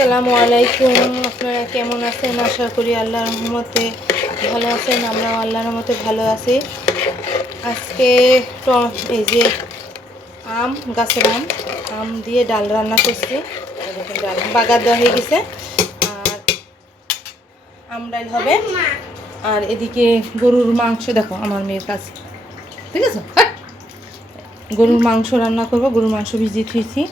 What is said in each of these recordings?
আসসালামু আলাইকুম। আপনারা কেমন আছেন? আশা করি আল্লাহর রহমতে ভালো আছেন। আমরাও আল্লাহর রহমতে ভালো আছি। আজকে এই যে আম গাছের আম দিয়ে ডাল রান্না করছি। দেখুন ডাল বাগার দেওয়া হয়ে গেছে, আর আম ডাল হবে। আর এদিকে গরুর মাংস, দেখো আমার মেয়ের কাছে, ঠিক আছে, গরুর মাংস রান্না করবো। গরুর মাংস ভিজিয়ে থুয়েছি।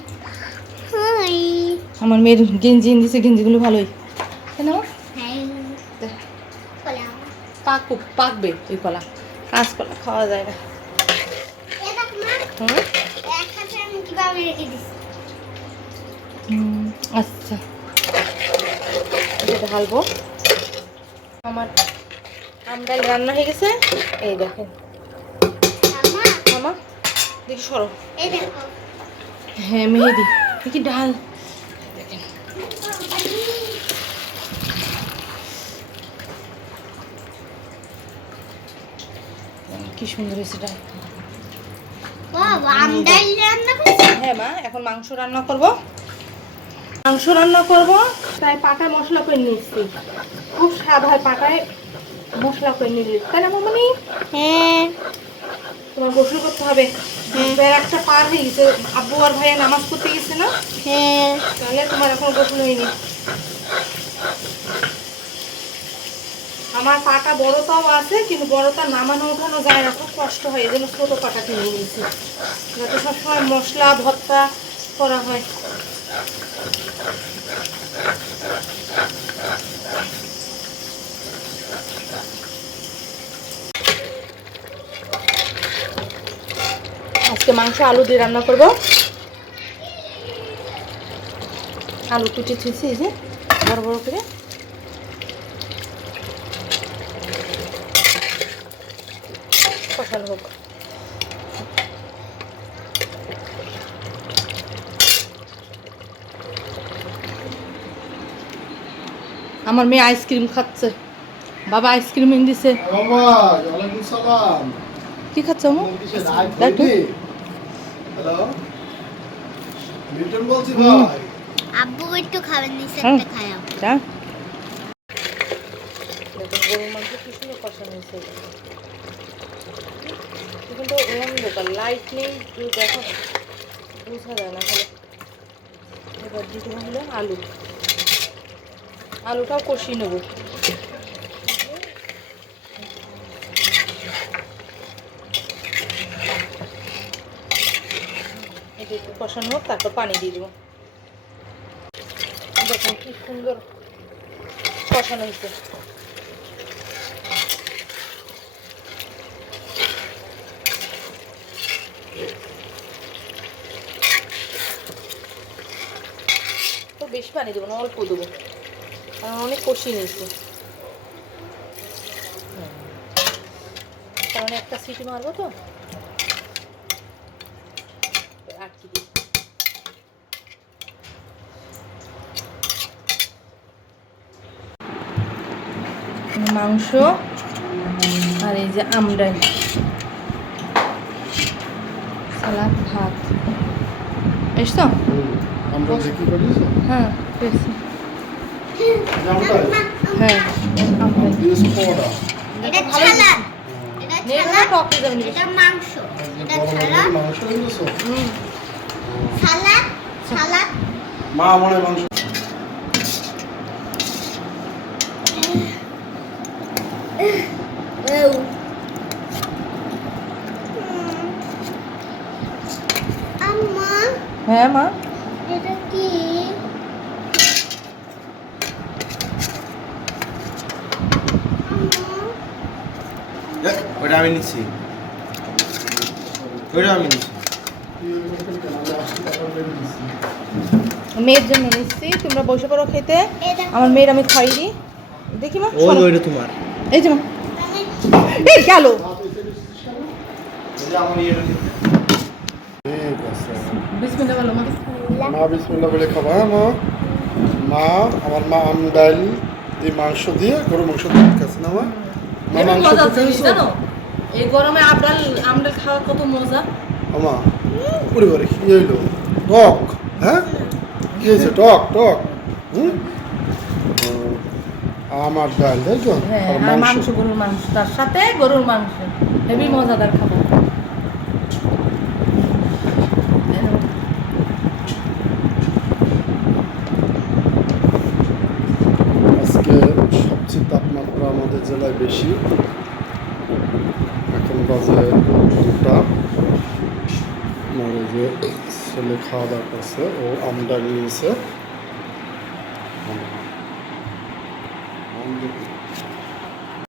আমার মেয়ের গেঞ্জি দিছে, গেঞ্জিগুলো ভালোই, তাই না? পাকবে ওই কলা, কাঁচ কলা খাওয়া যায় না। আচ্ছা, এটা ঢালবো। আমার আম ডাল রান্না হয়ে গেছে। এই দেখেন মামা, দেখি সরো। হ্যাঁ মেহেদি, কি ডাল দেখেন। কি সুন্দর হয়েছে ডাল। হ্যাঁ মা, এখন মাংস রান্না করব। তাই পাটায় মশলা করে নিচ্ছি। খুব স্বাদ হয় পাটায় মশলা করে নিলে, তাই না মামনি? হ্যাঁ, তোমার গোসল করতে হবে। একটা পার হয়ে গেছে, আব্বু আর ভাইয়া নামাজ পড়তে গেছে না? হ্যাঁ। তাহলে তোমার এখন গোসল হয়নি। আমার পাটা বড়টাও আছে, কিন্তু বড়টা নামানো ওঠানো যায় না, খুব কষ্ট হয়। এই জন্য ছোটো পাটা কিনে নিয়েছি, যাতে সবসময় মশলা ভর্তা করা হয়। আজকে মাংস আলু দিয়ে রান্না করব। আলু কুচি ছুঁছি, এই যে বড় বড় করে। কষানো হোক। আমার মেয়ে আইসক্রিম খাচ্ছে। বাবা আইসক্রিম এনে দিছে। কি খাচ্ছ? আব্বু একটু খাবেন, নিচে একটা খায়াও। গরুর মাংস কি সুন্দর কষানো হয়েছে। কিন্তু অন্ধকার, লাইট নেই, দেখো বোঝা যায় না। এবার দিতে হলো আলুটাও কষিয়ে নেব। এটা একটু কষানো হোক, তারপর পানি দিয়ে দেবো। দেখুন কি সুন্দর কষানো হয়েছে। তো বেশি পানি দেবো না, অল্প দেবো, কারণ অনেক কষিয়ে নিয়েছি। কারণ একটা সিটি মারবো তো, আটকে দিই। মাংস আর এই যে আমডাল, সালাদ, ভাত। এসছো? হ্যাঁ পেয়েছি। হ্যাঁ মা মনে মাংস হ্যাঁ মা, এটা কি? ওটা আমি নিচ্ছি, ওটা আমি নিচ্ছি। মেয়ের জন্য নিচ্ছি, তোমরা বসে পড়ো খেতে। আমার মেয়ের আমি খাই দিই। দেখি মা, ওইটা তোমার। এই যে মা, এই গেল। বিসমিল্লাহ বলো মা। মা বিসমিল্লাহ বলে খাবা। হ্যাঁ মা, মা আমার মা আম ডাল দিয়ে মাংস দিয়ে গরু মাংস খাচ্ছে না মা? মা মাংস জানো এই গরমে আমডাল খাওয়া কত মজা। আমা পরিবারে কি হইলো? টক, হ্যাঁ কি হয়েছে? টক টক হুম আম আর ডাল তাই তো হ্যাঁ আর আর মাংস মাংস গরুর মাংস তার সাথে গরুর মাংস হেবি মজাদার খাবার আজকে সবচেয়ে তাপমাত্রা আমাদের জেলায় বেশি এখন বাজে 2টা আমার এই যে ছেলে খাওয়া দাওয়া করছে ও আম ডাল নিয়েছে